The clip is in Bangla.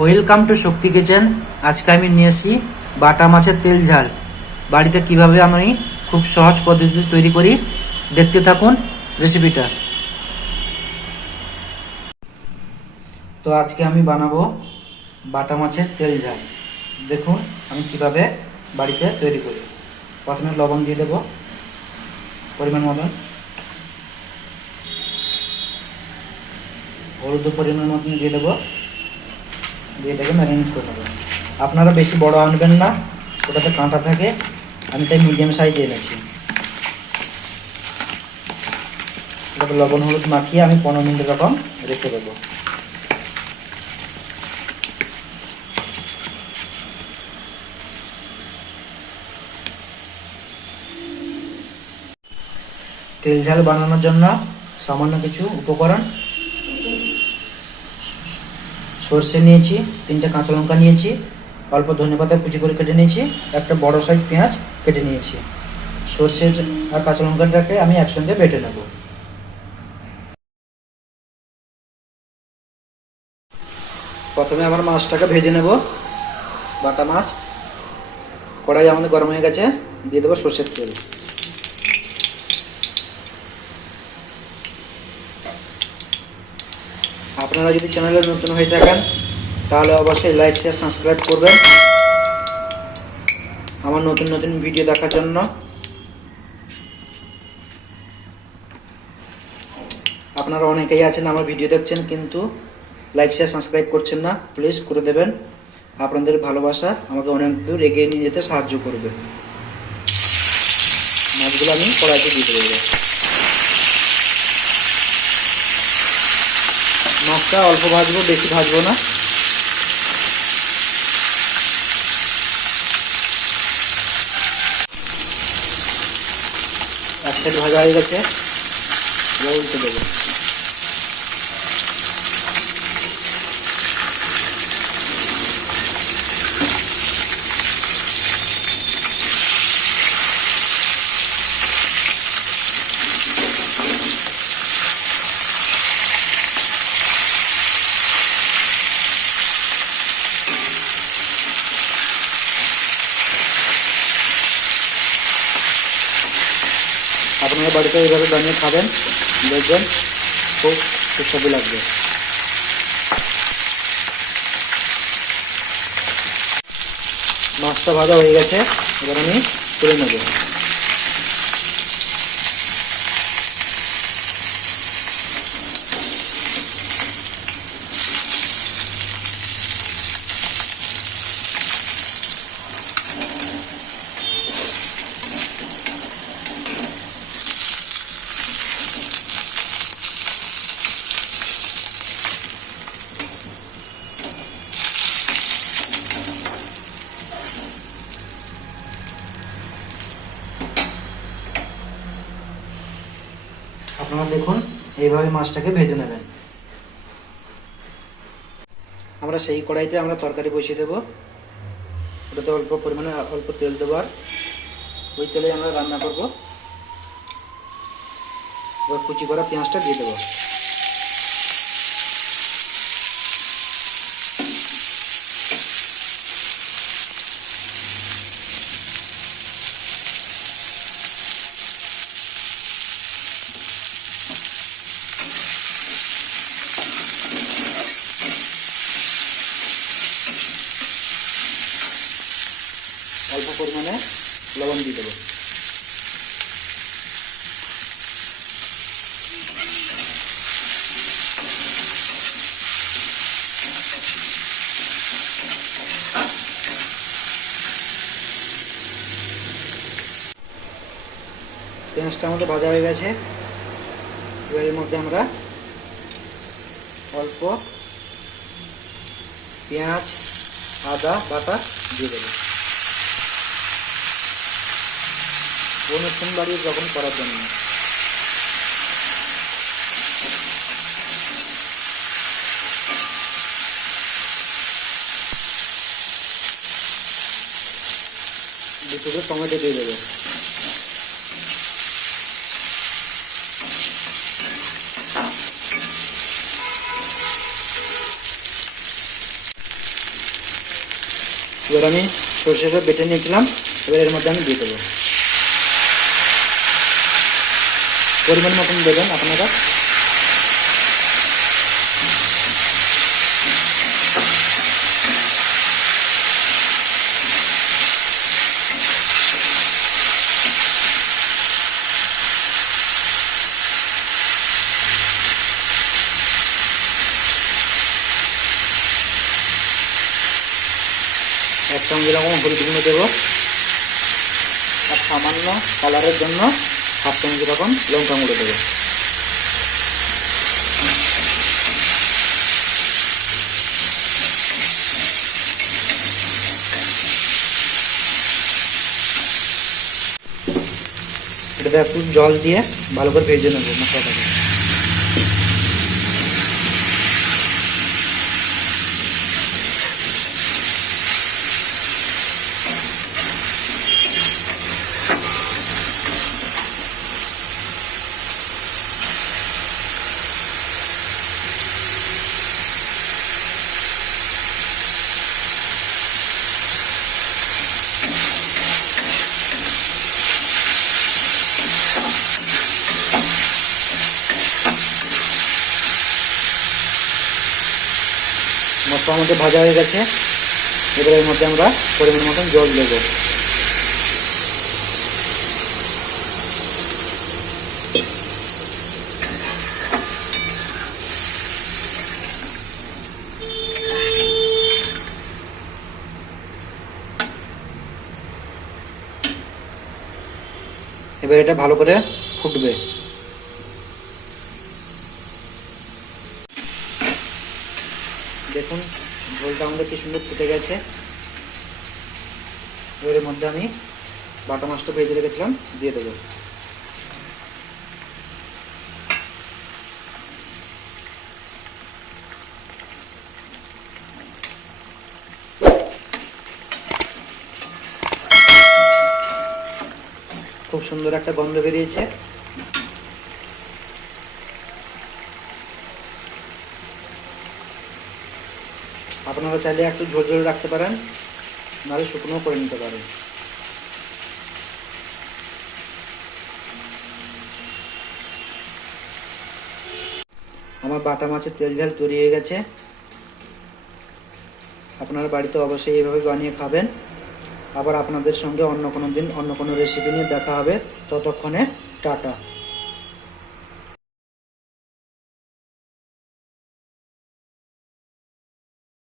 Welcome to Shakti kitchen. আজকে আমি নিয়ে এসেছি বাটা মাছের তেল ঝাল। বাড়িতে কিভাবে আমি খুব সহজ পদ্ধতিতে তৈরি করি, দেখতে থাকুন রেসিপিটা। তো আজকে আমি বানাবো বাটা মাছের তেল ঝাল। দেখুন আমি কিভাবে বাড়িতে তৈরি করি। প্রথমে লবণ দিয়ে দেবো পরিমাণ মতন, হলুদ পরিমাণ মতন দিয়ে দেবো, দিয়ে এটাকে ম্যারিনেট করে নেবো। আপনারা বেশি বড় আনবেন না, ওটাতে কাঁটা থাকে, আমি তাই মিডিয়াম সাইজ এনেছি। এটাকে লবণ হলুদ মাখিয়ে আমি 15 মিনিট এরকম রেখে দেবো। তেল ঝাল বানানোর জন্য সামান্য কিছু উপকরণ: সর্ষে নিয়েছি, 3টে কাঁচা লঙ্কা নিয়েছি, অল্প ধনেপাতা কুচি করে কেটে নিয়েছি, একটা বড় সাইজ পেঁয়াজ কেটে নিয়েছি। সর্ষে আর কাঁচা লঙ্কাটাকে আমি একসঙ্গে বেটে নেব। প্রথমে আমার মাছটাকে ভেজে নেব। বাটা মাছ, কড়াই আমাদের গরম হয়ে গেছে, দিয়ে দেবো সর্ষের তেল। আপনারা যদি চ্যানেলে নতুন হয়ে থাকেন তাহলে অবশ্যই লাইক শেয়ার সাবস্ক্রাইব করবেন আমার নতুন নতুন ভিডিও দেখার জন্য। আপনারা অনেকেই আছেন আমার ভিডিও দেখছেন কিন্তু লাইক শেয়ার সাবস্ক্রাইব করছেন না, প্লিজ করে দেবেন। আপনাদের ভালোবাসা আমাকে অনেক দূর এগিয়ে নিয়ে যেতে সাহায্য করবে। মাছগুলো আমি কড়াইতে দিয়ে দেবো। মাছটা অল্প ভাজবো, বেশি ভাজবো না। এক সাইড ভাজা হয়ে গেছে, উল্টে দেবো। আপনারা বাড়িতে এইভাবে বানিয়ে খাবেন, দেখবেন খুব সুস্বাদু লাগবে। মাছটা ভাজা হয়ে গেছে, এবার আমি তুলে নেব। আপনারা দেখুন এইভাবে মাছটাকে ভেজে নেবেন। আমরা সেই কড়াইতে আমরা তরকারি বসিয়ে দেবো। ওটাতে অল্প পরিমাণে অল্প তেল দেবো, আর ওই তেলে আমরা রান্না করব। এবার কুচি করা পেঁয়াজটা দিয়ে দেবো। অল্প পরিমাণে লবণ দিয়ে দেবো। পেঁয়াজটা আমাদের ভাজা হয়ে গেছে, এবার এর মধ্যে আমরা অল্প পেঁয়াজ আদা বাটা দিয়ে দেবো। অনুষ্ঠান বাড়ির যখন করার জন্য দুটো টমেটো দিয়ে দেবো। এবার আমি সরষেটা বেটে নিয়েছিলাম, এবার এর মধ্যে আমি দিয়ে দেবো। পরিমাণ মতন দেবেন আপনারা। এক চামচ এরকম হলুদ গুঁড়ো দেবো, আর সামান্য কালারের জন্য হাফ চামচ এরকম লঙ্কা গুঁড়ো দেবো। এটাতে একটু জল দিয়ে ভালো করে ভেজে নেবো মশলাটাকে। মশলা আমাদের ভাজা হয়ে গেছে, এবার এর মধ্যে আমরা পরিমাণ মতন জল দেবো। এবার এটা ভালো করে ফুটবে। দেখুন ঝোলটা আমাদের কি সুন্দর ফুটে গেছে। এর মধ্যে আমি বাটা মাছটা ভেজে রেখেছিলাম দিয়ে দেবো। খুব সুন্দর একটা গন্ধ বেরিয়েছে। আপনারা চাইলে একটু ঝোল ঝোল রাখতে পারেন, নাহলে শুকনো করে নিতে পারেন। আমার বাটা মাছের তেল ঝাল তৈরি হয়ে গেছে। আপনারা বাড়িতে অবশ্যই এইভাবে বানিয়ে খাবেন। আবার আপনাদের সঙ্গে অন্য কোনো দিন অন্য কোনো রেসিপি নিয়ে দেখা হবে। ততক্ষণে টাটা।